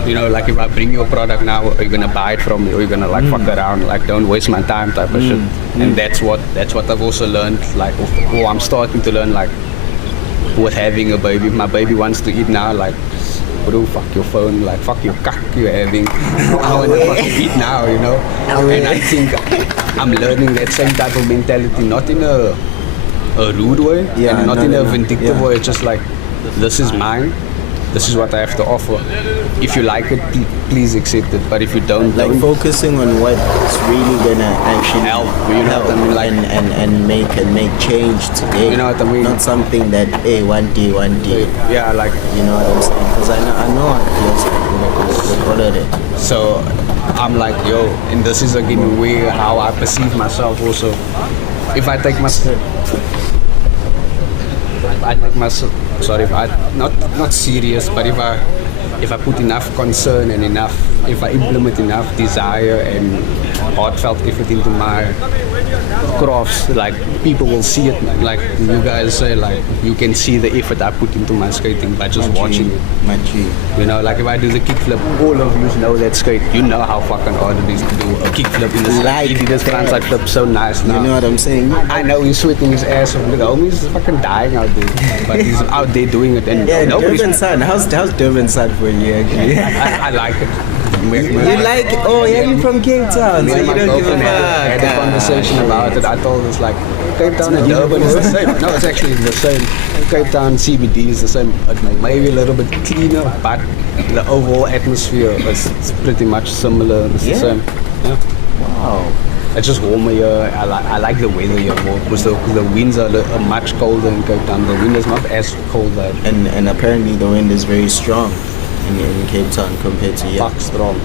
you know, like if I bring you a product now, are you gonna buy it from me, or you're gonna like fuck around, like don't waste my time type of shit. And that's what I've also learned, like, or I'm starting to learn, like, with having a baby. My baby wants to eat now, like, bro, fuck your phone, like, fuck your cock you're having. I want to fucking eat now, you know. And I think I'm learning that same type of mentality, not in a rude way, and not in a vindictive way. It's just like, this is mine. This is what I have to offer. If you like it, please accept it. But if you don't, like, focusing on what's really gonna actually help, you know what I mean? Like, and make change today. You know what I mean? Not something that, hey, one day. Yeah, like, you know what I'm saying? Because I know how it feels like with all of it. So I'm like, yo, and this is again how I perceive myself also. If I take myself, not serious, but if I put enough concern and if I implement enough desire and heartfelt effort into my crafts, like, people will see it, man. Like you guys say, like, you can see the effort I put into my skating by just watching it. You know, like if I do the kickflip, all of you know that skate. You know how fucking hard it is to do a kickflip in the like he did this frontside flip so nice now. You know what I'm saying? I know he's sweating his ass off. The homie's fucking dying out there, but he's out there doing it. And Durban Sun. How's Durban Sun for you actually? I like it. You like it? Oh, yeah, you're from Cape Town, so Me and you my don't give a girlfriend had a fuck. conversation about it. I told her it's like Cape Town and Durban is the same. No, it's actually the same. Cape Town CBD is the same. Maybe a little bit cleaner, but the overall atmosphere is pretty much similar. It's the same. Yeah. Wow. It's just warmer here. I like the weather here more because the winds are much colder in Cape Town. The wind is not as cold there. And apparently the wind is very strong in Cape Town compared to here. Fuck strong.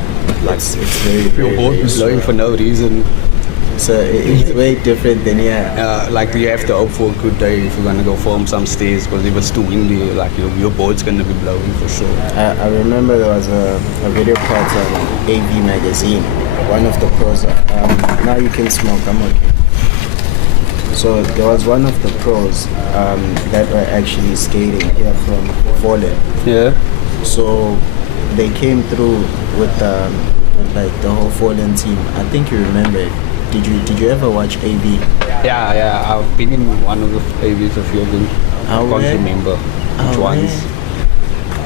Like It's very, your very, boat very is blowing for no reason. So it's way different than here. Like you have to hope for a good day if you're gonna go form some stays because if it's too windy, like your boat's gonna be blowing for sure. I remember there was a video part on AV magazine. One of the pros. Now you can smoke. I'm okay. So there was one of the pros that were actually skating here from Fallen. Yeah. So they came through with like the whole Fallen team. I think you remember it. Did you ever watch AV? Yeah. I've been in one of the AVs a few of them. I can't remember which ones.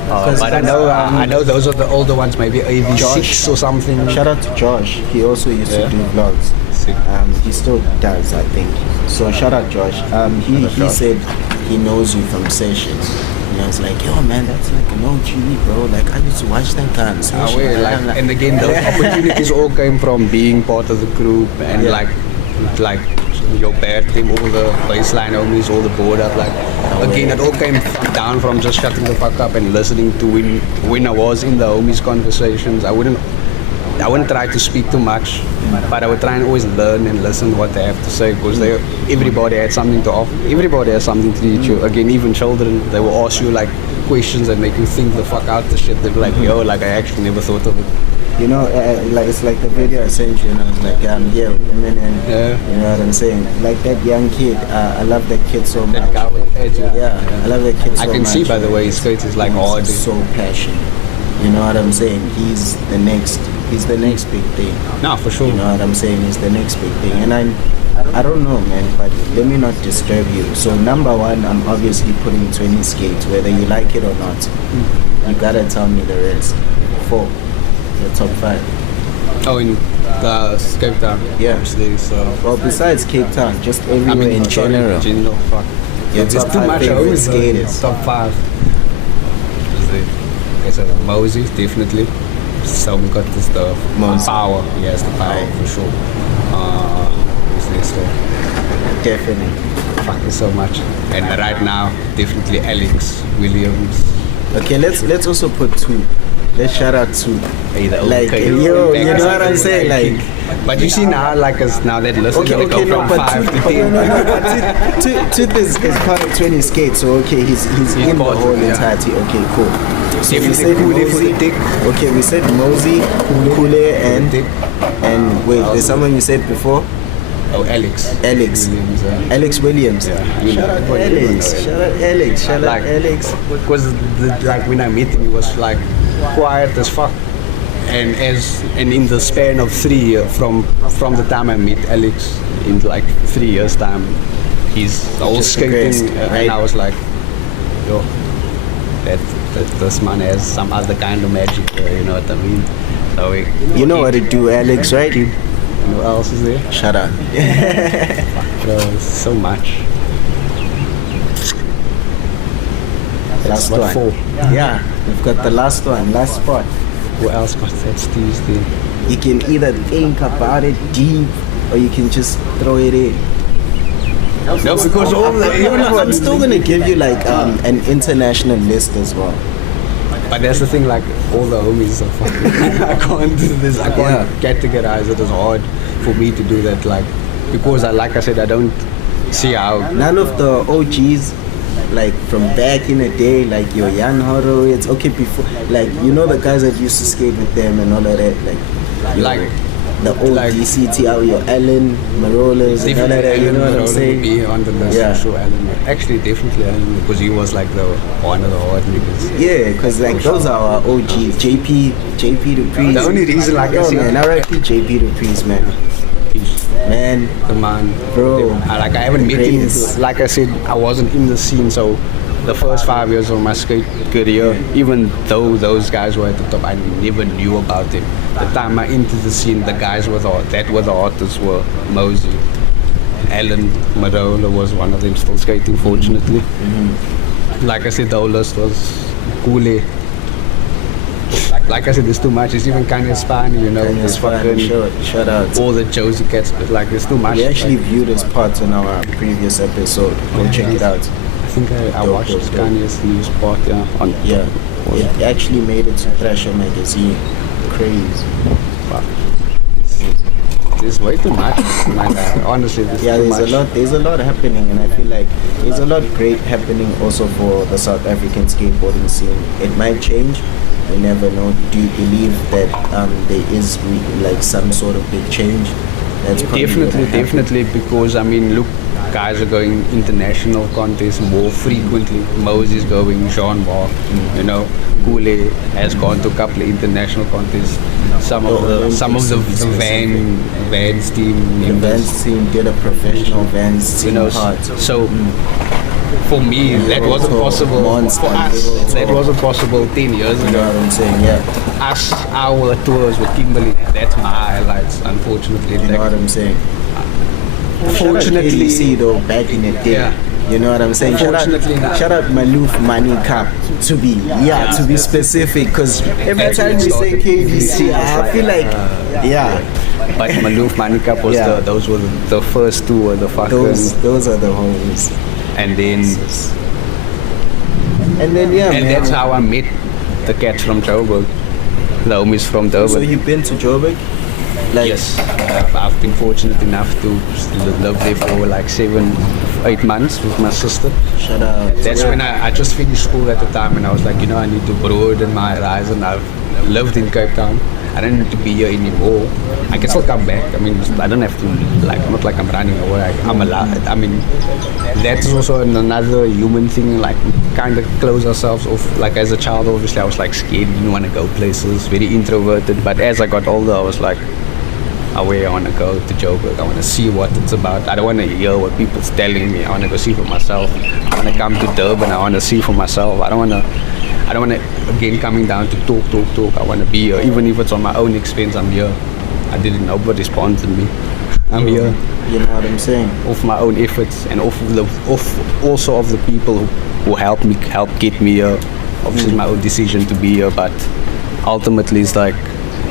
But I know those are the older ones, maybe AV6 or something. Shout out to Josh. He also used to do vlogs. Sick. He still does, I think. So shout out Josh. He said he knows you from sessions. And I was like, yo man, that's like an OG, bro. Like I used to watch that guy on sessions. And again, those opportunities all came from being part of the group and like your bad team, all the baseline homies, all the board up. Like again, it all came down from just shutting the fuck up and listening to when I was in the homies conversations. I wouldn't try to speak too much, but I would try and always learn and listen what they have to say because everybody had something to offer. Everybody has something to teach you. Again, even children, they will ask you like questions that make you think the fuck out the shit. They'll be like, yo, like I actually never thought of it. You know, like it's like the video I sent you, and I was like, yeah, women, and you know what I'm saying. Like that young kid, I love that kid so much. That guy with the head, I love that kid so much. I can see by the way his skates is like hard. He's so passionate. You know what I'm saying? He's the next big thing. No, for sure. You know what I'm saying? He's the next big thing. And I don't know, man, but let me not disturb you. So number one, I'm obviously putting 20 skates, whether you like it or not. You gotta tell me the rest. 4. The top 5. Oh, in Cape Town. Yeah. Obviously, so. Well, besides Cape Town, just everywhere in general. Fuck. Your There's top too 5 much favorite always skaters. Top 5. It's a Mosey, definitely. So we got this the power. Yes, the power for sure. What's this? Definitely. Fucking so much. And right now, definitely Alex Williams. Okay, let's also put 2. Let's shout out 2. Like, okay. yo, you know what I'm saying? Like, but you see now, like, as now that listen, they go from 5 to 10. Tooth is part of 20 skates, so okay, he's in the whole entirety. Okay, cool. So we said Mosey. Okay, we said Mosey, Kule, and wait, there's someone you said before? Oh, Alex Williams. Alex Williams. Yeah. Shout out Alex. Shout out Alex. Because like when I met him, he was like quiet as fuck. And in the span of 3 years from the time I met Alex, in like 3 years time, he's all skating, right? and I was like, yo, that this man has some other kind of magic, you know what I mean? So you know what to do, Alex, right? Who else is there? Shut up. Bro, so much. Last one. 4. Yeah, we've got the last one, last spot. Who else got that Tuesday? You can either think about it deep or you can just throw it in. No, because all the I'm still gonna give you like an international list as well. But that's the thing, like all the homies are fucking. I can't do this. I can't categorize it as hard for me to do that. Like because like I said, I don't see how. None of the OGs, like from back in the day, like your Jan Horowitz. Okay, before, like you know the guys that used to skate with them and all of that, like the old like, DCT out, your Allen, Marolas, and all of that. You know what I'm saying? Be on the list, sure, Allen. Actually, definitely Allen, because he was like the one of the hard niggas. Yeah, because like those are our OGs. JP the Priest. The only reason, like I said, man, RIP JP the Priest, man. Man, the man, bro. Like I haven't met him. Like I said, I wasn't in the scene, so the first 5 years of my skate career, even though those guys were at the top, I never knew about them. The time I entered the scene, the guys that were the artists were Mosey, Alan Marola was one of them, still skating, fortunately. Like I said, the whole list was Kule. Like I said, there's too much. It's even Kanye Spani, you know. Kanye Spani, shout out. All the Josie cats, but like there's too much. We actually viewed his part on our previous episode. Go check it out. I think I watched Kanye's news part, It actually made it to Thrasher magazine. Crazy. Wow. There's way too much. Honestly, there's a lot happening, and I feel like there's a lot great happening also for the South African skateboarding scene. It might change. You never know. Do you believe that there is like some sort of big change? That's definitely, because I mean, look, guys are going international contests more frequently. Moses going, Jean Marc, you know, Kule has gone to a couple of international contests. Some of the Vans team members. The Vans team did a professional Vans team part. So. For me, that wasn't possible. For us, that wasn't possible 10 years ago. You know what I'm saying? Yeah. Our tours with Kimberly, that's my highlights, unfortunately. You know what I'm saying? Fortunately, see though, back in the day. Yeah. You know what I'm saying? Shout out Maloof Money Cup to be specific, because every time we say KDC, I feel like But Maloof Money Cup was those were the first two, or the fucking. Those are the homes. And then man. That's how I met the cats from Joburg, the homies from Durban. So you've been to Joburg? Yes, I've been fortunate enough to live there for like 7-8 months with my sister. Shout out. That's when I just finished school at the time, and I was like, you know, I need to broaden my horizon. I've lived in Capetown. I don't need to be here anymore. I can still come back. I mean, I don't have to, like, not like I'm running away. I'm allowed. I mean, that's also another human thing, like, kind of close ourselves off. Like, as a child, obviously, I was, like, scared, didn't want to go places, very introverted. But as I got older, I was like, away, I want to go to Joburg. I want to see what it's about. I don't want to hear what people's telling me. I want to go see for myself. I want to come to Durban. I want to see for myself. I don't want to, again, coming down to talk. I want to be here. Even if it's on my own expense, I'm here. I didn't know, but respond to me. I'm here. You know what I'm saying? Off my own efforts, and also of the people who helped get me here. Obviously, my own decision to be here, but ultimately, it's like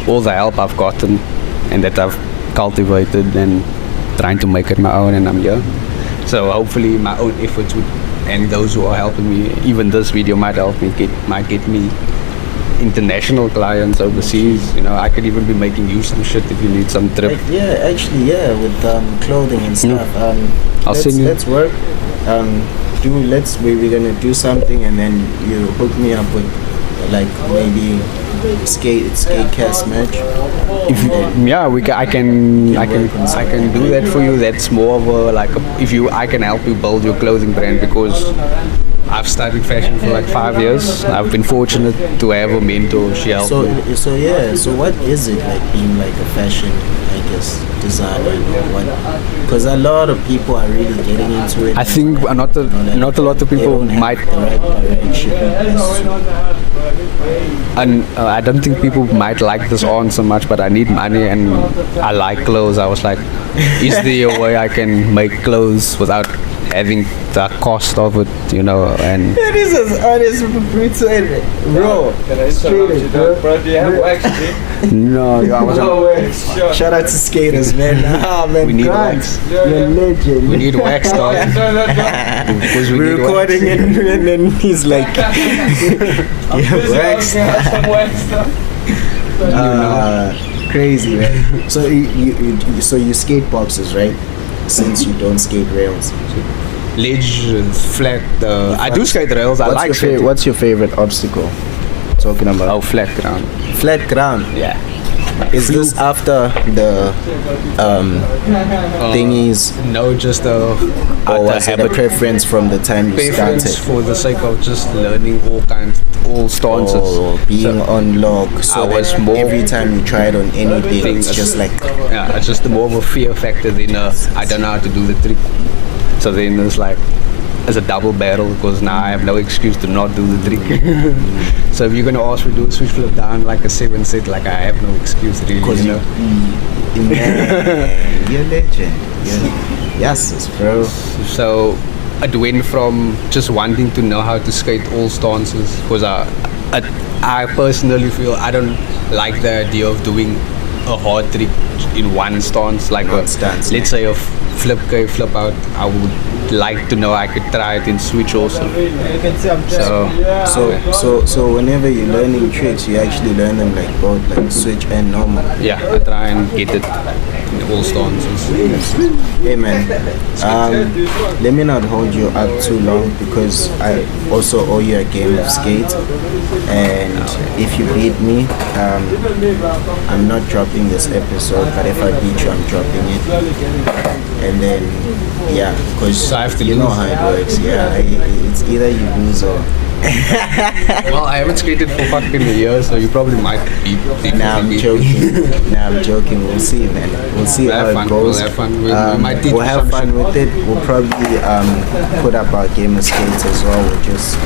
all the help I've gotten and that I've cultivated and trying to make it my own, and I'm here. So hopefully, my own efforts and those who are helping me, even this video might get me international clients overseas. You know, I could even be making you some shit if you need some trip. With clothing and stuff. I'll send you. Let's work. We're gonna do something, and then you hook me up with like maybe skate cast match. I can do that for you. That's more of I can help you build your clothing brand, because I've studied fashion for like 5 years. I've been fortunate to have a mentor. She helped me. So what is it like being like a fashion, I guess, designer? Because a lot of people are really getting into it. I think not a lot of people might. And I don't think people might like this answer much, but I need money and I like clothes. I was like, is there a way I can make clothes without having the cost of it, you know? And that is as honest brutal, bro. Straight, bro. Do you have wax? No, I was shout out to skaters, man. Man, we need wax. You're a legend. We need wax, dog. Because we're recording it, and then he's like, wax. Crazy, man. So you skate boxes, right? Since you don't skate rails. Ledge, flat. I do skate rails. What's your favorite obstacle? Talking about? Oh, flat ground. Flat ground. Yeah. Is this after the thingies? No, just or was it a preference from the time you started? For the sake of just learning all stances. Or being on log. So I was more every time you tried on anything, it's just like it's just more of a fear factor than I don't know how to do the trick. So then it's like as a double barrel because now I have no excuse to not do the trick. So if you're gonna ask me to do a switch flip down like a 7 set, like I have no excuse really. Because you know. Man, you're a legend. Yes, bro. So it went from just wanting to know how to skate all stances because I personally feel I don't like the idea of doing a hard trick in one stance, like One stance, let's say a flip K, flip out. I would like to know I could try it in switch also. So whenever you're learning tricks, you actually learn them like both, like switch and normal. Yeah, I try and get it in all stances. Hey man, let me not hold you up too long because I also owe you a game of skate, and if you beat me, I'm not dropping this episode, but if I beat you, I'm dropping it. And then, yeah, because So I have to you know lose. how it works. Yeah, it's either you lose or. Well, I haven't skated for fucking a year, so you probably might beat Nah, I'm joking. Nah, I'm joking. We'll see, man. We'll see We'll how have it fun. goes. We'll have fun. We might teach we'll you have some fun shit. with it. We'll probably put up our game of skates as well. We'll just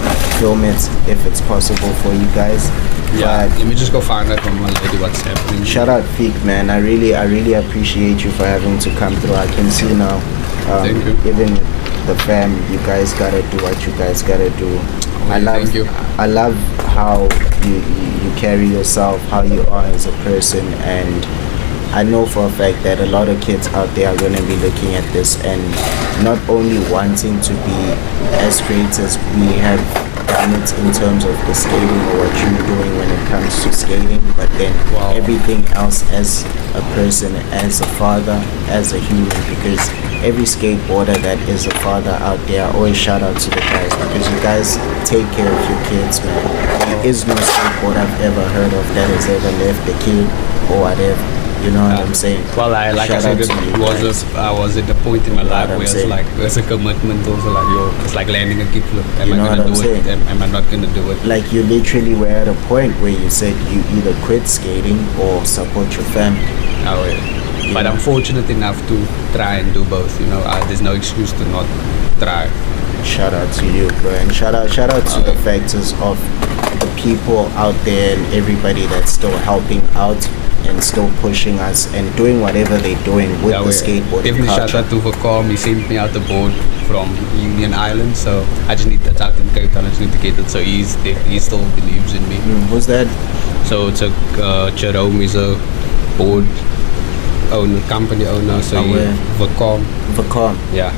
film it if it's possible for you guys. Yeah, But let me just go find out from one lady what's happening. shout out Toufeeq, man. I really appreciate you for having to come through. I can see now. Thank you. Even the fam, you guys gotta do what you guys gotta do. Thank you. I love how you carry yourself, how you are as a person, and I know for a fact that a lot of kids out there are going to be looking at this and not only wanting to be as great as we have done it in terms of the skating or what you're doing when it comes to skating, but then everything else as a person, as a father, as a human, because every skateboarder that is a father out there, always shout out to the guys because you guys take care of your kids, man. There is no skateboarder I've ever heard of that has ever left a kid or whatever. You know what I'm saying? Well, I Shout said, out to you guys. I was at the point in my life I'm where it's saying. like there's a commitment also, like it's like landing a kickflip. Am You know I what gonna I'm do saying? it? Am I not gonna do it? Like you literally were at a point where you said you either quit skating or support your family. Oh, yeah. But I'm fortunate enough to try and do both. You know, there's no excuse to not try. Shout out to you, bro, and shout out to the factors of the people out there and everybody that's still helping out and still pushing us and doing whatever they're doing with the skateboarding Definitely culture. shout out to Toufeeq. He sent me out the board from Union Island, so I just need that out in Capetown. I just need to get it. So he still believes in me. Who's that? So it's a Jerome is a board owner, company owner. So Toufeeq. Vacom. Yeah.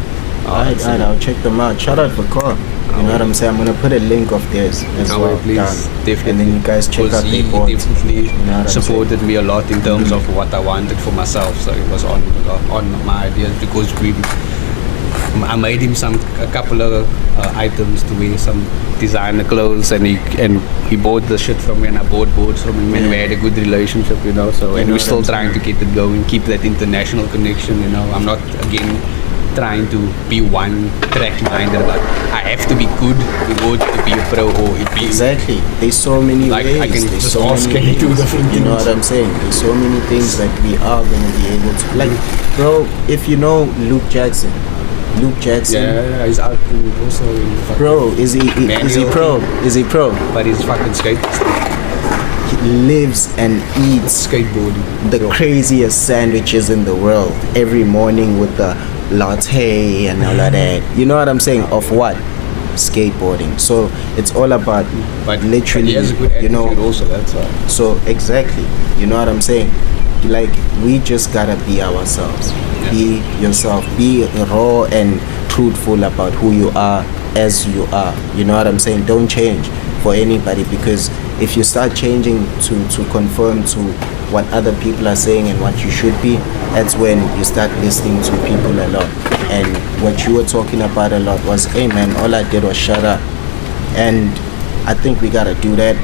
Alright, I'll check them out. Shout out Vacom. You know what I'm saying? I'm gonna put a link of theirs as well Please, down. definitely. And then you guys check out he their boards. definitely You know what I'm supported me a lot in terms of what I wanted for myself. So it was on my ideas because I made him a couple of items to wear, some designer clothes, and he bought the shit from me, and I bought boards from him, and we had a good relationship, you know. So and we're still trying to get it going, keep that international connection, you know. I'm not again trying to be one track minded, but I have to be good in order to be a pro or be Exactly. There's so many like ways. I can There's just so ask many and do things. different You know things. what I'm saying? There's so many things that we are gonna be able to like, bro. If you know Luke Jackson, Yeah, he's out also in fucking bro, is he pro? Is he pro? But he's fucking He lives and eats skateboarding. the craziest sandwiches in the world every morning with the latte and all of that. You know what I'm saying? Of what? Skateboarding. So it's all about literally, he has a good attitude, you know. also that's why. So exactly, you know what I'm saying? Like we just gotta be ourselves. Yeah. Be yourself. Be raw and truthful about who you are as you are. You know what I'm saying? Don't change for anybody, because if you start changing to conform to what other people are saying and what you should be, that's when you start listening to people a lot. And what you were talking about a lot was, hey man, all I did was shut up. And I think we gotta do that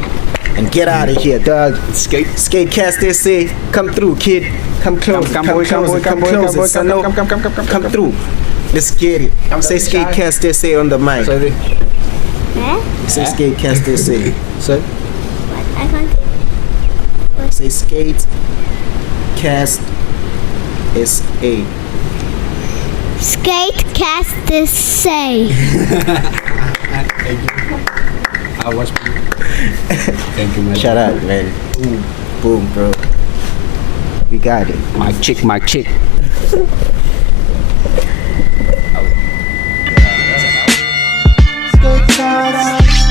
and get out of here, dog. Skatecast SA, come through, kid. Come close, come through. Let's get it. Say Skatecast SA on the mic. Say Skatecast SA. So I can't. Say Skatecast SA. Skatecasters say. Thank you. I was. Thank you, man. Shout out, man. Boom, bro. We got it. My chick, my chick. Skate